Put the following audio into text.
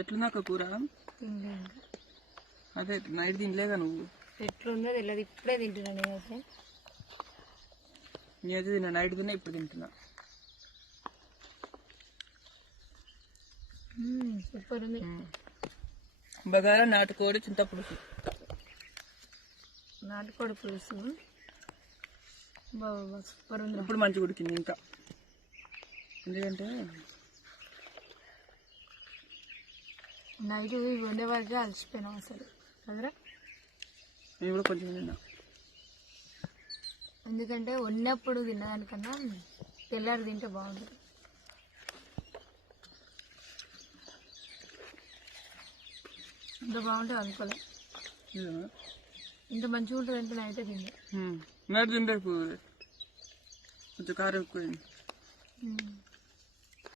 ఎట్లుందాక కూర? అదే నైట్ తినలేగా నువ్వు? ఎట్లుందో తెలియదు, ఇప్పుడే తింటున్నా నేనైతే. నేనైతే తిన్నా, నైట్ తిన్నా, ఇప్పుడు తింటున్నా. సూపర్ ఉంది. బగారా నాటుకోడి చింతపులుసు. నాటుకోడి పులుసు బాబా సూపర్ ఉంది. ఇప్పుడు మంచిగా ఉడికింది ఇంకా, ఎందుకంటే నైట్ ఇవి వండే వరకే అలసిపోయినాం అసలు కదరా. నేను కూడా కొంచెం తిన్నా, ఎందుకంటే వండినప్పుడు తిన్నదానికన్నా తెల్లారి తింటే బాగుంటుంది. ఇంత బాగుంటుంది అనుకోలే, ఇంత మంచిగా ఉంటుంది అంటే నైతే తింది. నైట్ తింటే కొంచెం కారం ఎక్కువైంది.